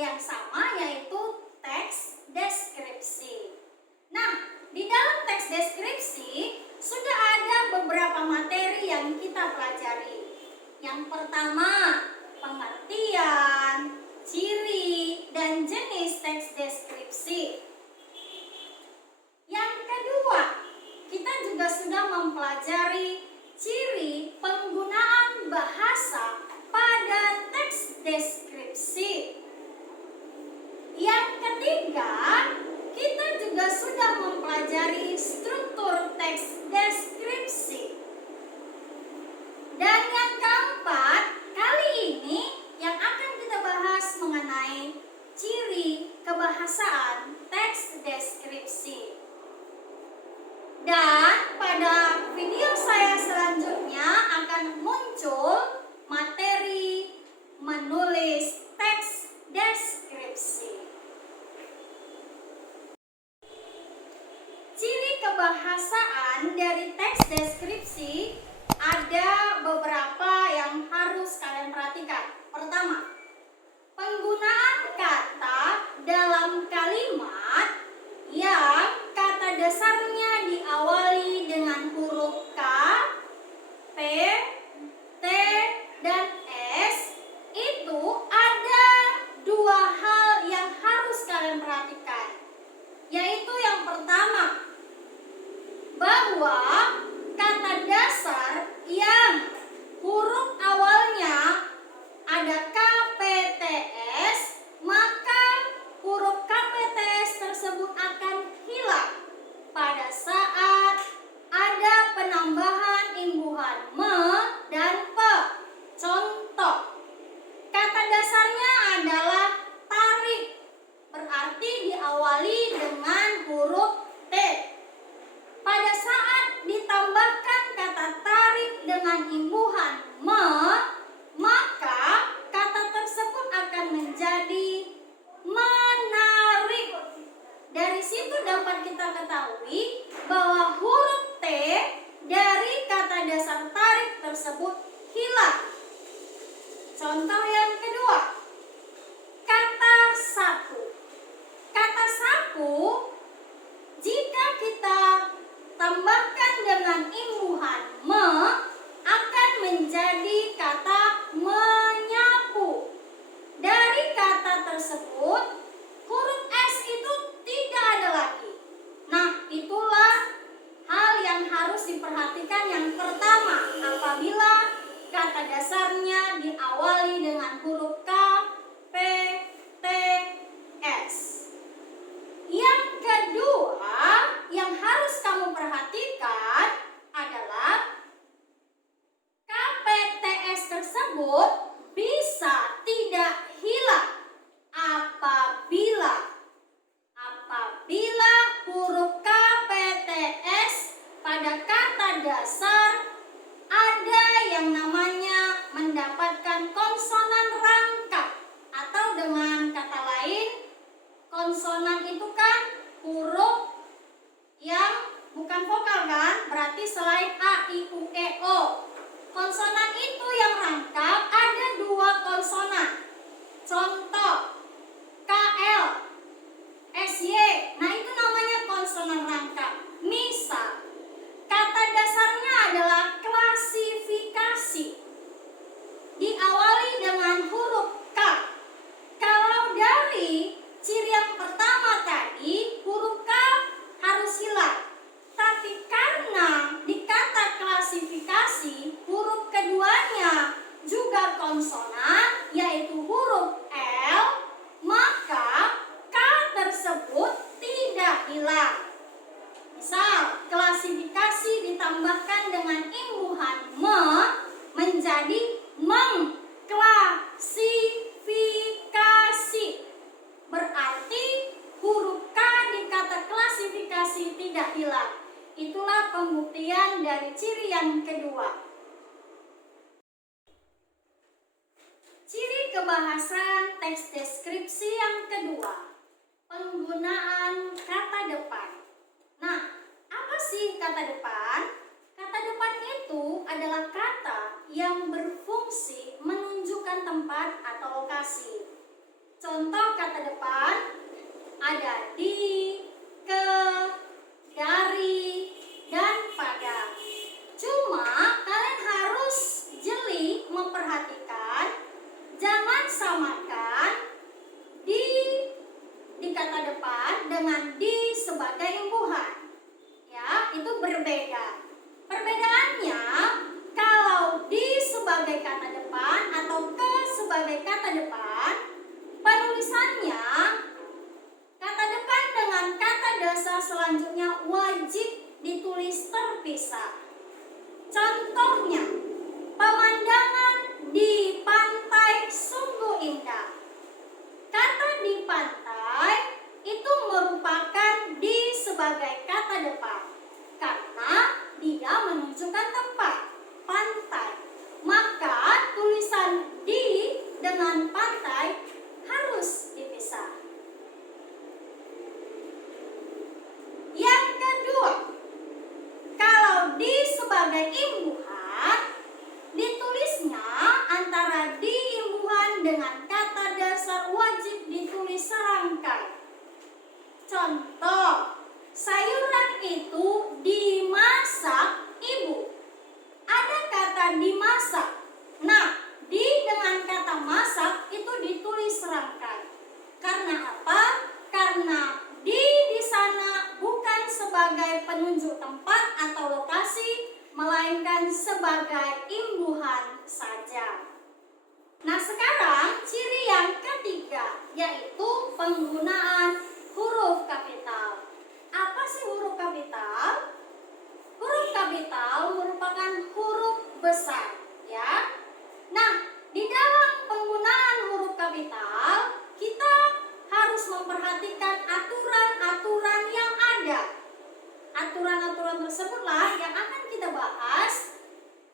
yang sama, yaitu teks deskripsi. Nah, di dalam teks deskripsi sudah ada beberapa materi yang kita pelajari. Yang pertama, pengertian, ciri, dan jenis teks deskripsi. Yang kedua, kita juga sudah mempelajari ciri penggunaan bahasa pada teks deskripsi. Yang ketiga, kita juga sudah mempelajari struktur teks deskripsi. Dan yang keempat, kali ini yang akan kita bahas mengenai ciri kebahasaan teks deskripsi. Dan pada video saya selanjutnya akan muncul materi menulis teks deskripsi. Ciri kebahasaan dari teks deskripsi ada beberapa yang harus kalian perhatikan. Pertama, penggunaan kata dalam kalimat yang kata dasarnya diawali dengan huruf K, P, T, dan S. Itu ada dua hal yang harus kalian perhatikan, yaitu yang pertama, bahwa kata dasar yang huruf awalnya ada KPTS, maka huruf KPTS tersebut akan hilang pada saat ada penambahan imbuhan me dan pe. Contoh, kata dasarnya adalah tarik, berarti diawali dengan huruf T. Pada saat ditambahkan kata tarik dengan imbuhan me, maka kata tersebut akan menjadi menarik. Dari situ dapat kita ketahui bahwa huruf T dari kata dasar tarik tersebut hilang. Contoh yang kedua, kata sapu. Kata sapu, jika kita tambahkan dengan imbuhan me, akan menjadi kata menyapu. Dari kata tersebut, huruf S itu tidak ada lagi. Nah, itulah hal yang harus diperhatikan. Yang pertama, apabila kata dasarnya diawali dengan huruf K, P, T, S. Yang kedua yang harus kamu perhatikan adalah KPTS tersebut bisa tidak hilang apabila huruf KPTS pada kata dasar ada yang namanya mendapatkan konsonan rangkap, atau dengan kata lain, konsonan itu kan huruf yang bukan vokal kan, berarti selain A, I, U, E, O. Konsonan itu yang rangkap ada dua konsonan. Contoh, KL, SY. Nah, itu namanya konsonan rangkap. Misal, kata dasarnya adalah klasifikasi, diawali dengan huruf K. Kalau dari ciri yang pertama tadi, huruf K harus hilang. Tapi karena di kata klasifikasi, huruf keduanya juga konsonan, yaitu huruf L, maka K tersebut tidak hilang. Misal, klasifikasi ditambahkan dengan imbuhan me menjadi mengklasifikasi. Berarti huruf K di kata klasifikasi tidak hilang. Itulah pembuktian dari ciri yang kedua. Ciri kebahasan teks deskripsi yang kedua, penggunaan kata depan. Nah, apa sih kata depan? Kata depan itu adalah kata yang berfungsi menunjukkan tempat atau lokasi. Contoh ada di, ke, dari, dan pada. Cuma kalian harus jeli memperhatikan, jangan samakan di kata depan dengan di sebagai imbuhan. Ya, itu berbeda. Perbedaannya, kalau di sebagai kata depan atau ke sebagai kata depan, penulisannya kata depan dengan kata dasar selanjutnya wajib ditulis terpisah. Contohnya, pemandangan di pantai sungguh indah. Kata di pantai itu merupakan di sebagai kata depan karena dia menunjukkan tempat, pantai. Maka tulisan di dengan pantai harus dipisah. Yang kedua, kalau di sebagai imbuhan, ditulisnya antara di imbuhan dengan kata dasar wajib ditulis serangkai. Contoh, sayuran itu dimasak ibu. Ada kata dimasak. Nah, di dengan kata masak itu ditulis serangkai. Karena apa? Karena di sana bukan sebagai penunjuk tempat atau lokasi, melainkan sebagai imbuhan saja. Nah, sekarang ciri yang ketiga yaitu penggunaan huruf kapital. Apa sih huruf kapital? Huruf kapital merupakan huruf besar, ya. Nah, di dalam penggunaan huruf kapital, kita harus memperhatikan aturan-aturan yang ada. Aturan-aturan tersebutlah yang akan kita bahas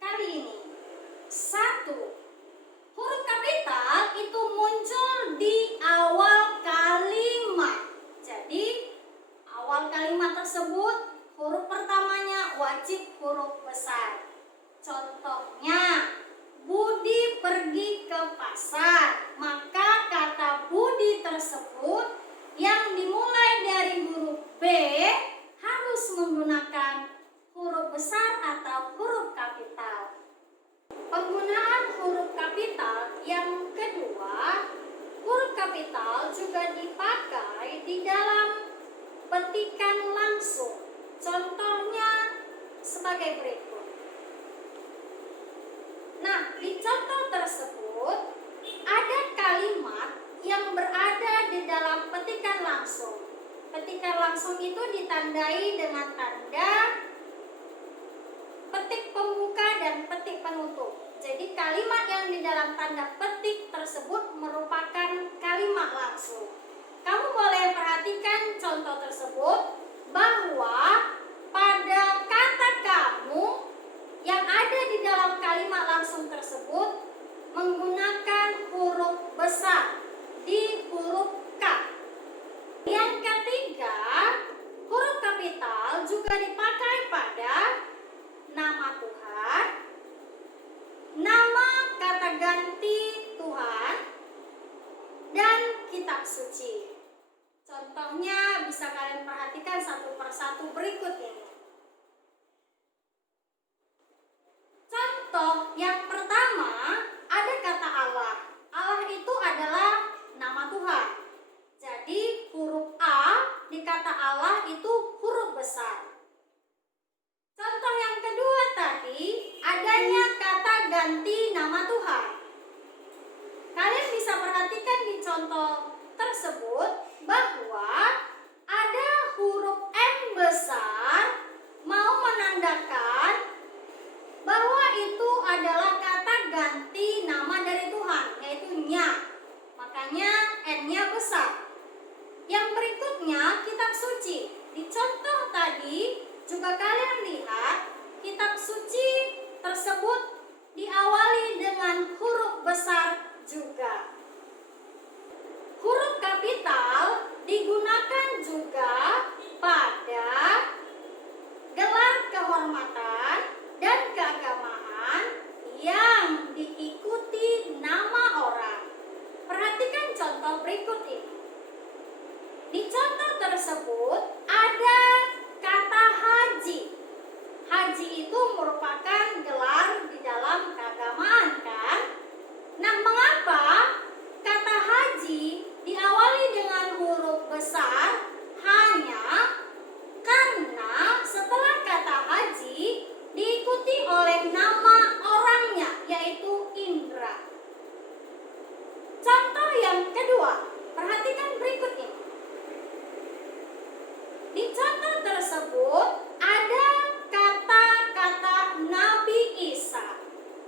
kali ini. 1. Huruf kapital itu muncul di awal kalimat. Jadi, awal kalimat tersebut huruf pertamanya wajib huruf besar. Contohnya, Budi pergi ke pasar. Maka kata Budi tersebut yang dimulai dari huruf B harus menggunakan huruf besar atau huruf kapital. Penggunaan huruf kapital yang kedua, huruf kapital juga dipakai di dalam petikan langsung. Contohnya sebagai berikut. Nah, di contoh tersebut ada kalimat yang berada di dalam petikan langsung. Petikan langsung itu ditandai dengan tanda petik pembuka dan petik penutup. Jadi kalimat yang di dalam tanda petik tersebut merupakan kalimat langsung. Kamu boleh perhatikan contoh tersebut bahwa pada kata kamu yang ada di dalam kalimat langsung tersebut menggunakan huruf besar di huruf K. Yang ketiga, huruf kapital juga dipakai pada nama Tuhan, nama kata ganti Tuhan, dan kitab suci. Contohnya bisa kalian perhatikan satu persatu berikut ini. Contoh yang pertama, ada kata Allah. Allah itu adalah nama Tuhan. Jadi huruf A di kata Allah itu huruf besar. Contoh yang kedua tadi, adanya kata ganti nama Tuhan. Kalian bisa perhatikan di contoh tersebut bahwa ada huruf M besar mau menandakan bahwa itu adalah kata ganti nama dari Tuhan, yaitu nya. Makanya N-nya besar. Yang berikutnya kitab suci. Di contoh tadi juga kalian lihat kitab suci tersebut diawali dengan huruf besar juga. Huruf kapital digunakan juga pada gelar kehormatan dan keagamaan yang diikuti nama orang. Perhatikan contoh berikut ini. Di contoh tersebut ada kata haji. Haji itu merupakan gelar di dalam keagamaan, kan? Nah, mengapa kata haji diawali dengan huruf besar? Hanya karena setelah kata haji diikuti oleh nama orangnya, yaitu Indra. Contoh yang kedua, perhatikan berikut ini. Di contoh tersebut ada kata-kata Nabi Isa.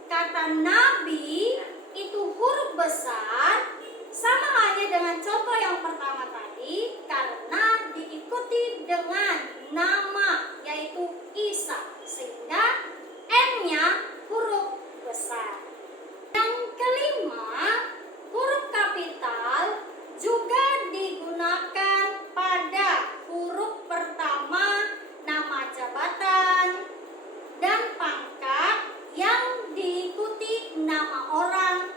Kata Nabi itu huruf besar, sama halnya dengan contoh yang pertama tadi, karena diikuti dengan nama, yaitu Isa, sehingga N-nya huruf besar. Yang kelima, huruf kapital juga digunakan pada huruf pertama nama jabatan dan pangkat yang diikuti nama orang,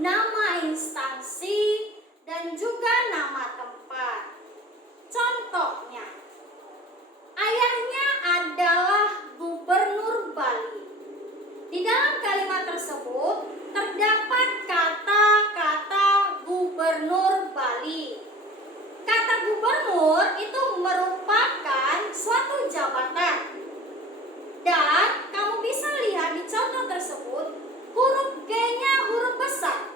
nama instansi, dan juga nama tempat. Contohnya, ayahnya adalah gubernur Bali. Di dalam kalimat tersebut terdapat kata-kata gubernur Bali. Kata gubernur itu merupakan suatu jabatan. Dan kamu bisa lihat di contoh tersebut, huruf G-nya huruf besar.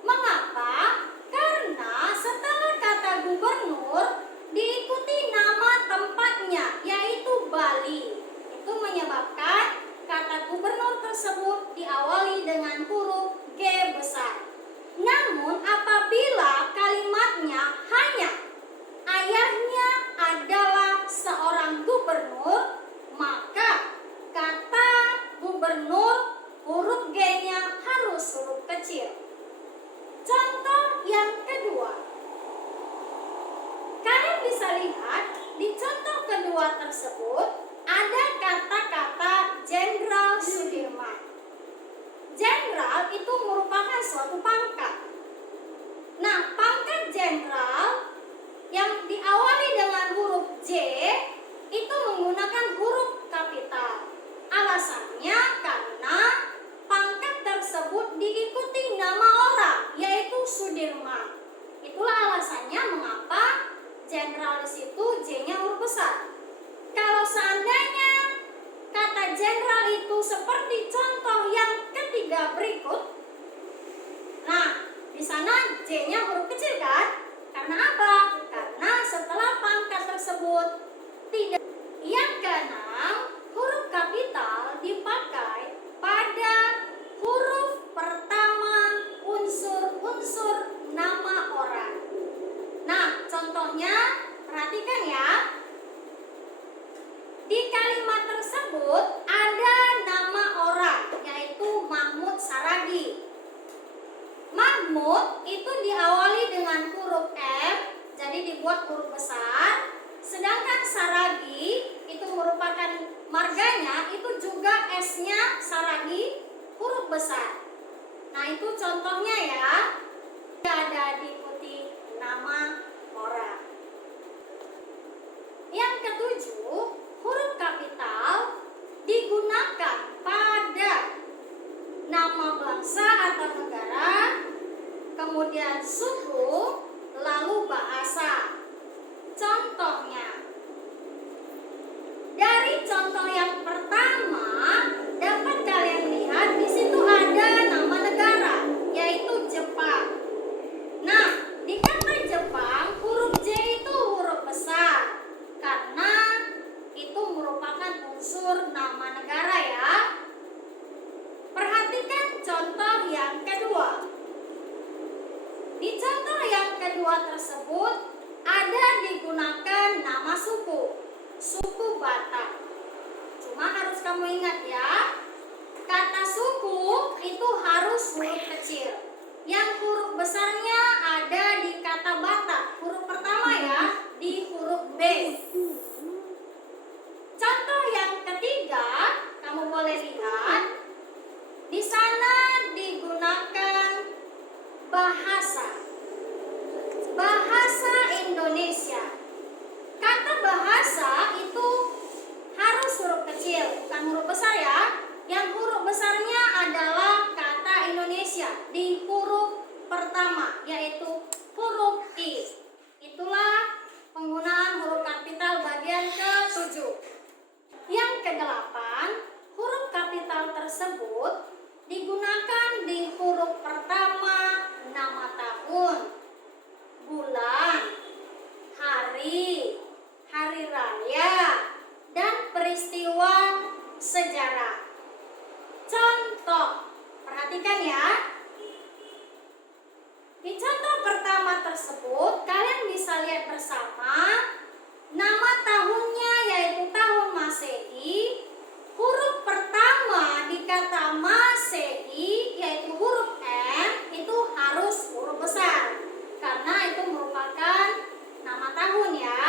Mengapa? Karena setelah kata gubernur diikuti nama tempatnya, yaitu Bali. Itu menyebabkan kata gubernur tersebut diawali dengan huruf G besar. Namun apabila kalimatnya hanya ayahnya adalah seorang gubernur, maka kata gubernur huruf G-nya harus huruf kecil. Contoh yang kedua, kalian bisa lihat di contoh kedua tersebut ada kata-kata Jenderal Sudirman. Jenderal itu merupakan suatu pangkat. Nah, pangkat jenderal yang diawali dengan huruf J itu menggunakan huruf kapital. Alasannya karena pangkat tersebut diikuti nama orang, yaitu Sudirman. Itulah alasannya mengapa jenderal di situ J-nya huruf besar. Kalau seandainya kata jenderal itu seperti contoh yang ketiga berikut, nah di sana J-nya huruf kecil, kan? Karena apa? Karena setelah pangkat tersebut tidak. Yang keenam, huruf kapital dipakai pada huruf pertama unsur-unsur nama orang. Nah, contohnya perhatikan ya. Di kalimat tersebut ada nama orang, yaitu Mahmud Saragi. Mahmud itu diawali dengan huruf M, jadi dibuat huruf besar. Sedangkan Saragi itu merupakan marganya, itu juga S-nya Saragi huruf besar. Nah, itu contohnya ya. Ada diikuti nama orang. Yang ketujuh, huruf kapital digunakan pada nama bangsa atau negara, kemudian suku, lalu bahasa. Contohnya, dari contoh yang pertama dapat kalian lihat di situ ada nama negara, yaitu Jepang. Nah, di kata Jepang huruf J itu huruf besar karena itu merupakan unsur nama negara ya. Perhatikan contoh yang kedua. Di contoh yang kedua tersebut ada digunakan nama suku, suku Batak. Cuma harus kamu ingat ya, kata suku itu harus huruf kecil. Yang huruf besarnya ada di kata Batak. Huruf pertama ya, di huruf B. Contoh yang ketiga, kamu boleh lihat. Di sana digunakan bahasa Indonesia. huruf besar ya. Yang huruf besarnya adalah kata Indonesia di huruf pertama, yaitu huruf I. Itulah penggunaan huruf kapital bagian ke-7. Yang ke-8, huruf kapital tersebut digunakan di huruf pertama nama tahun, bulan, hari, hari raya, dan peristiwa sejarah. Contoh, perhatikan ya. Di contoh pertama tersebut, kalian bisa lihat bersama nama tahunnya yaitu tahun Masehi. Huruf pertama di kata Masehi yaitu huruf M itu harus huruf besar karena itu merupakan nama tahun ya.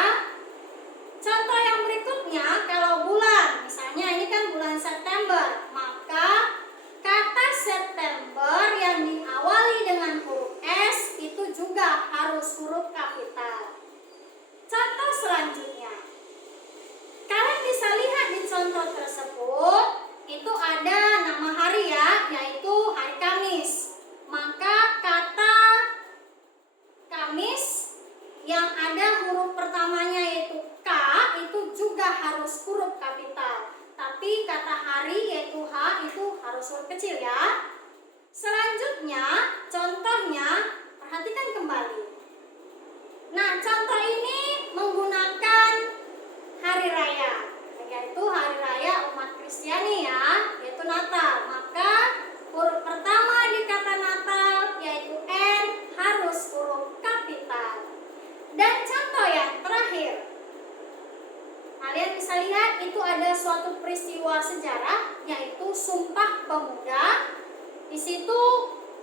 Contoh yang berikutnya, kalau bulan, misalnya ini kan bulan September, maka kata September yang diawali dengan huruf S itu juga harus huruf kapital. Contoh selanjutnya, kalian bisa lihat di contoh tersebut, itu ada nama hari ya, yaitu hari Kamis. Maka kata Kamis yang ada huruf pertamanya yaitu K itu juga harus huruf kapital. Tapi kata hari yaitu H itu harus huruf kecil ya. Selanjutnya, contohnya perhatikan kembali. Nah, contoh ini menggunakan hari raya, yaitu hari raya umat Kristiani ya, yaitu Natal. Maka huruf pertama di kata Natal yaitu N harus huruf kapital. Dan contoh yang terakhir, kalian bisa lihat itu ada suatu peristiwa sejarah yaitu Sumpah Pemuda. Di situ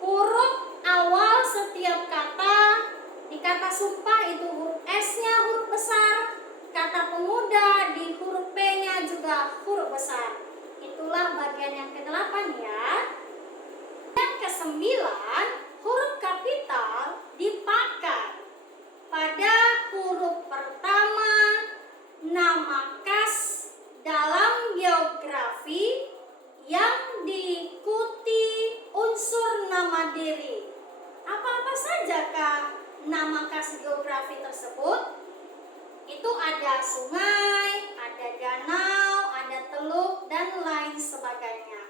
huruf awal setiap kata di kata sumpah itu huruf S-nya huruf besar, kata pemuda di huruf P-nya juga huruf besar. Itulah bagian yang ke-8 ya. Yang ke-9, huruf kapital dipakai pada huruf pertama nama khas dalam geografi yang diikuti unsur nama diri. Apa-apa sajakah nama khas geografi tersebut? Itu ada sungai, ada danau, ada teluk, dan lain sebagainya.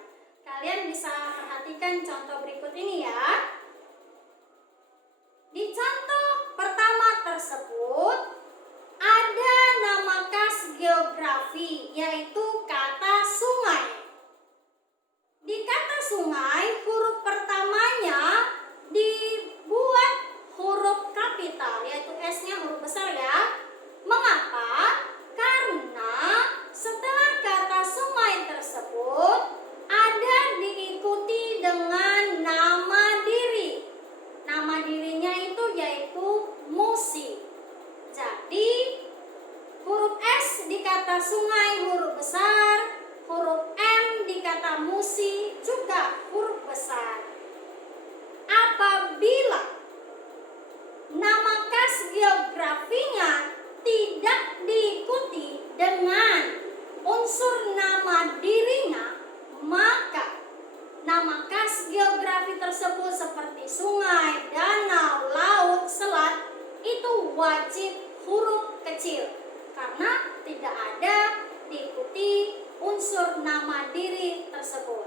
Kalian bisa perhatikan contoh berikut ini ya. Di contoh pertama tersebut ada nama khas geografi yaitu kata sungai. Di kata sungai huruf pertamanya dibuat huruf kapital yaitu S-nya huruf besar ya. Mengapa? Karena setelah kata sungai tersebut ada diikuti dengan nama diri. Nama dirinya itu yaitu Musi. Jadi huruf S di kata sungai huruf besar, huruf M di kata Musi juga huruf besar. Apabila nama khas geografinya tidak diikuti dengan unsur nama dirinya, maka nama khas geografi tersebut seperti sungai, danau, laut, selat itu wajib huruf kecil karena tidak ada diikuti unsur nama diri tersebut.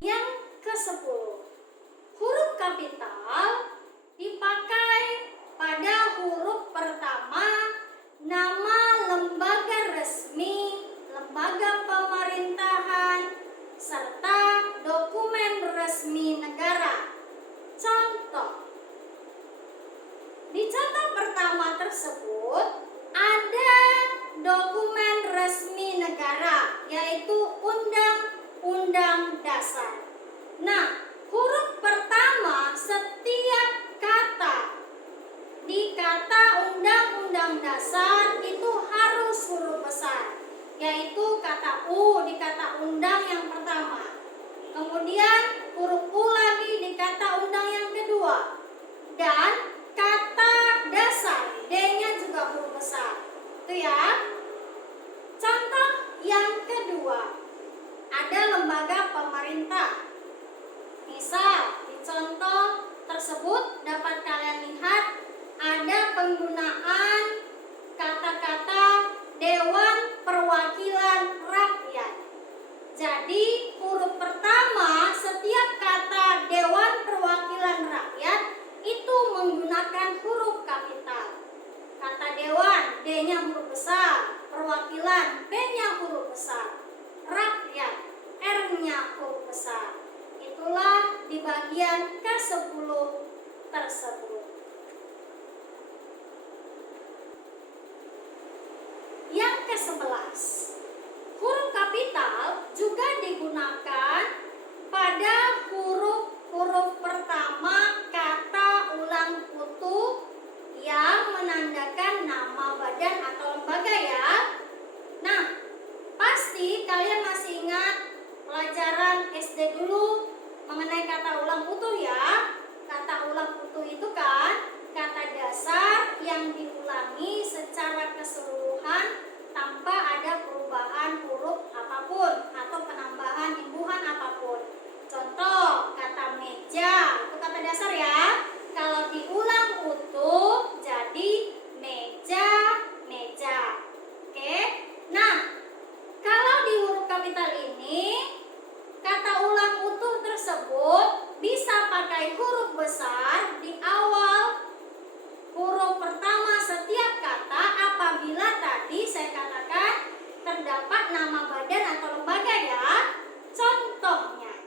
Yang ke-10, huruf kapital dipakai pada huruf pertama nama lembaga resmi, lembaga pemerintahan, serta dokumen resmi negara. Contoh, di contoh pertama tersebut ada dokumen resmi negara yaitu Undang-Undang Dasar. Nah, huruf pertama setiap kata di kata Undang-Undang Dasar itu harus huruf besar, yaitu kata U di kata undang yang pertama. Kemudian huruf U lagi di kata undang yang kedua. Dan kata dasar D-nya juga huruf besar. Itu ya. Contoh yang menggunakan huruf kapital. Kata dewan, D-nya huruf besar. Perwakilan, B-nya huruf besar. Rakyat, R-nya huruf besar. Itulah di bagian ke-10 tersebut. Yang ke-11, huruf kapital juga digunakan pada huruf-huruf pertama kata ulang utuh yang menandakan nama badan atau lembaga ya. Nah, pasti kalian masih ingat pelajaran SD dulu mengenai kata ulang utuh ya. Kata ulang utuh itu kan kata dasar yang diulangi secara keseluruhan tanpa ada perubahan huruf apapun atau penambahan imbuhan apapun. Contoh, kata meja itu kata dasar ya. Kalau diulang utuh jadi meja, meja. Oke. Nah, kalau di huruf kapital ini kata ulang utuh tersebut bisa pakai huruf besar di awal huruf pertama setiap kata apabila tadi saya katakan terdapat nama badan atau lembaga ya. Contohnya,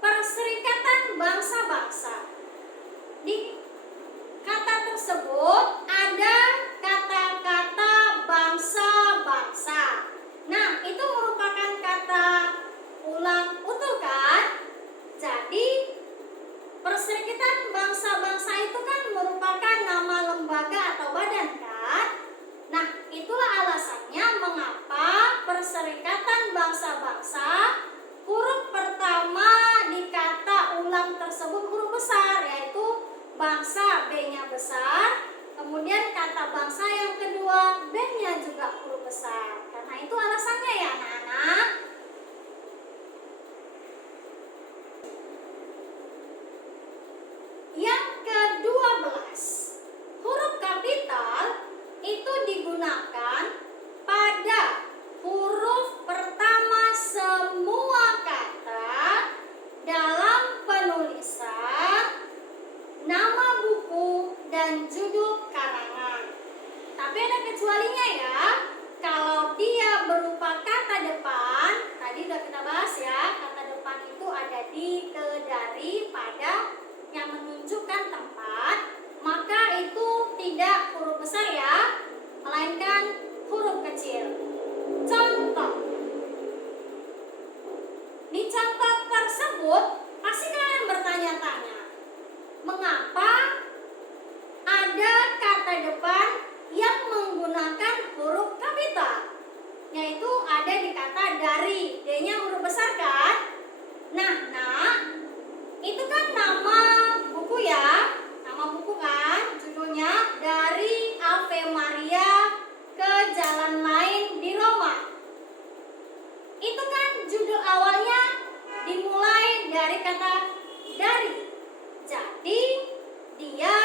Perserikatan Bangsa-Bangsa. Di kata tersebut ada kata-kata bangsa-bangsa. Nah, itu merupakan kata ulang utuh kan? Jadi Perserikatan Bangsa-Bangsa itu kan merupakan nama lembaga atau badan kan? Nah, itulah alasannya mengapa Perserikatan Bangsa-Bangsa huruf pertama di kata ulang tersebut huruf besar, yaitu bangsa B-nya besar, kemudian kata bangsa yang kedua B-nya juga huruf besar. Karena itu alasannya ya anak-anak. Yang ke-12, huruf kapital itu digunakan pada huruf pertama semua kata dalam penulisan, nama buku, dan judul karangan. Tapi ada kecualinya ya. Kalau dia berupa kata depan, tadi udah kita bahas ya, kata depan itu ada di, ke, dari, pada yang menunjukkan tempat, maka itu tidak huruf besar ya, melainkan huruf kecil. Contoh, di contoh tersebut pasti kalian bertanya-tanya, mengapa ada kata depan yang menggunakan huruf kapital, yaitu ada di kata dari, D-nya huruf besar kan? Nah, itu kan nama buku ya, nama buku kan, judulnya Dari Ave Maria ke Jalan Lain di Roma. Itu kan judul awalnya dimulai dari kata dari. Jadi dia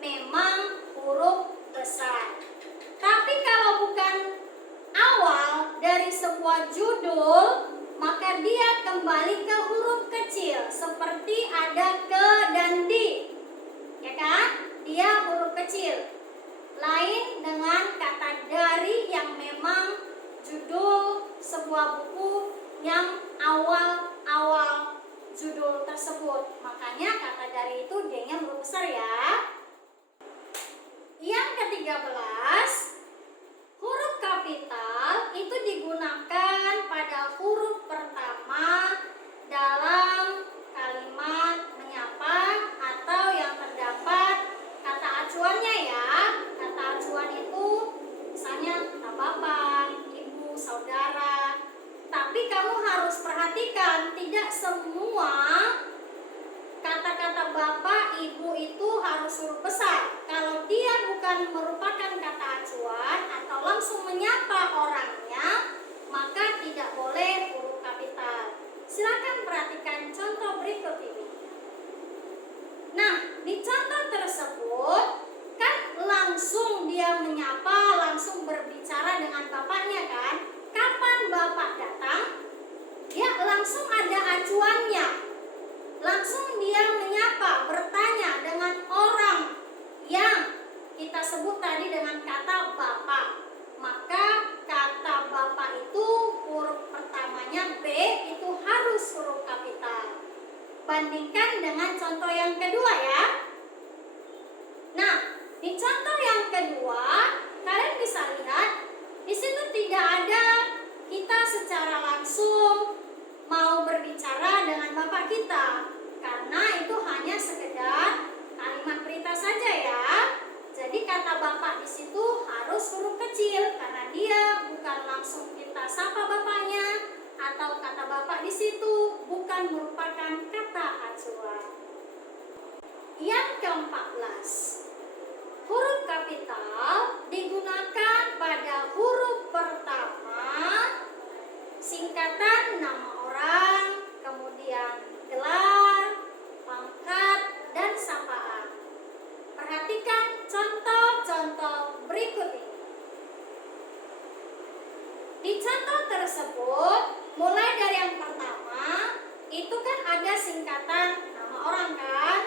memang huruf besar. Tapi kalau bukan awal dari sebuah judul, maka dia kembali ke huruf kecil seperti ada ke dan di. Ya kan? Dia huruf kecil. Lain dengan kata dari yang memang judul sebuah buku yang awal judul tersebut. Makanya kata dari itu D-nya huruf besar ya. Yang ke-13, huruf kapital itu digunakan pada huruf pertama dalam kalimat menyapa atau yang terdapat kata acuannya ya. Kata acuan itu misalnya kata bapak, ibu, saudara. Tapi kamu harus perhatikan, tidak semua kata-kata bapak, ibu itu harus huruf besar. Kalau dia bukan merupakan kata acuan atau langsung menyapa orangnya, maka tidak boleh huruf kapital. Silakan perhatikan contoh berikut ini. Nah, di contoh tersebut kan langsung dia menyapa, langsung berbicara dengan bapaknya kan. Kapan bapak datang? Ya, langsung ada acuannya. Langsung dia menyapa, bertanya dengan orang berbicara dengan bapak kita, karena itu hanya sekedar kalimat berita saja ya. Jadi kata bapak di situ harus huruf kecil karena dia bukan langsung kita sapa bapaknya, atau kata bapak di situ bukan merupakan kata acuan. Yang ke-14, huruf kapital digunakan pada huruf pertama, singkatan nama orang, kemudian gelar, pangkat, dan sapaan. Perhatikan contoh-contoh berikut ini. Di contoh tersebut, mulai dari yang pertama, itu kan ada singkatan nama orang kan?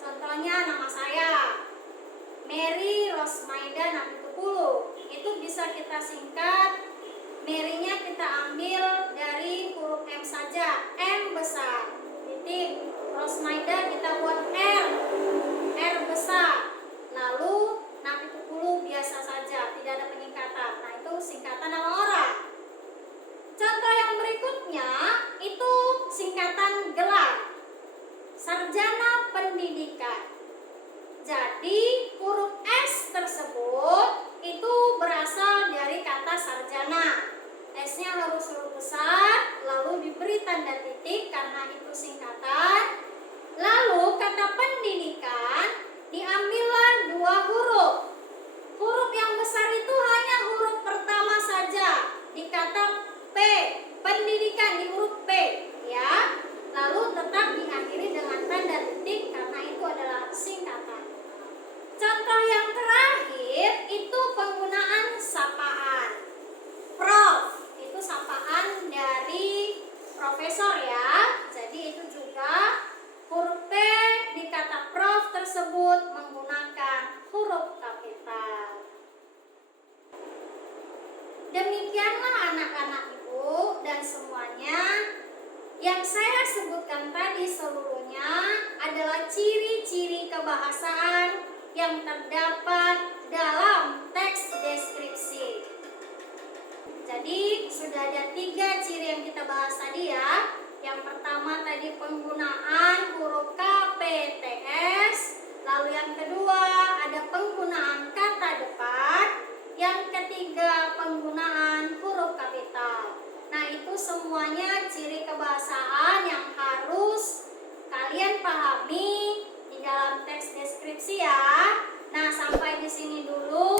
Contohnya nama saya, Mary Rosmaida Napitupulu. Itu bisa kita singkat, Mary-nya kita ambil dari huruf M saja, M besar. Titik, Rosmaida kita buat R besar. Lalu Napitupulu biasa saja, tidak ada penyingkatan. Nah, itu singkatan nama orang. Contoh yang berikutnya itu singkatan gelar, sarjana pendidikan. Jadi huruf S tersebut itu berasal dari kata sarjana. S-nya harus huruf besar, lalu diberi tanda titik karena itu singkatan. Lalu kata pendidikan diambillah dua huruf. Huruf yang besar itu hanya huruf pertama saja di kata P, pendidikan di huruf P ya. Lalu tetap diakhiri dengan tanda titik karena itu adalah singkatan. Contoh yang terakhir itu penggunaan sapaan. Prof, itu sapaan dari profesor ya. Jadi itu juga huruf P di kata prof tersebut menggunakan huruf kapital. Demikianlah anak-anak ibu dan semuanya. Yang saya sebutkan tadi seluruhnya adalah ciri-ciri kebahasaan yang terdapat dalam teks deskripsi. Jadi sudah ada 3 ciri yang kita bahas tadi ya. Yang pertama tadi penggunaan huruf KPTS. Lalu yang kedua ada penggunaan kata depan. Yang ketiga penggunaan huruf kapital. Nah, itu semuanya ciri kebahasaan yang harus kalian pahami di dalam teks deskripsi ya. Nah, sampai di sini dulu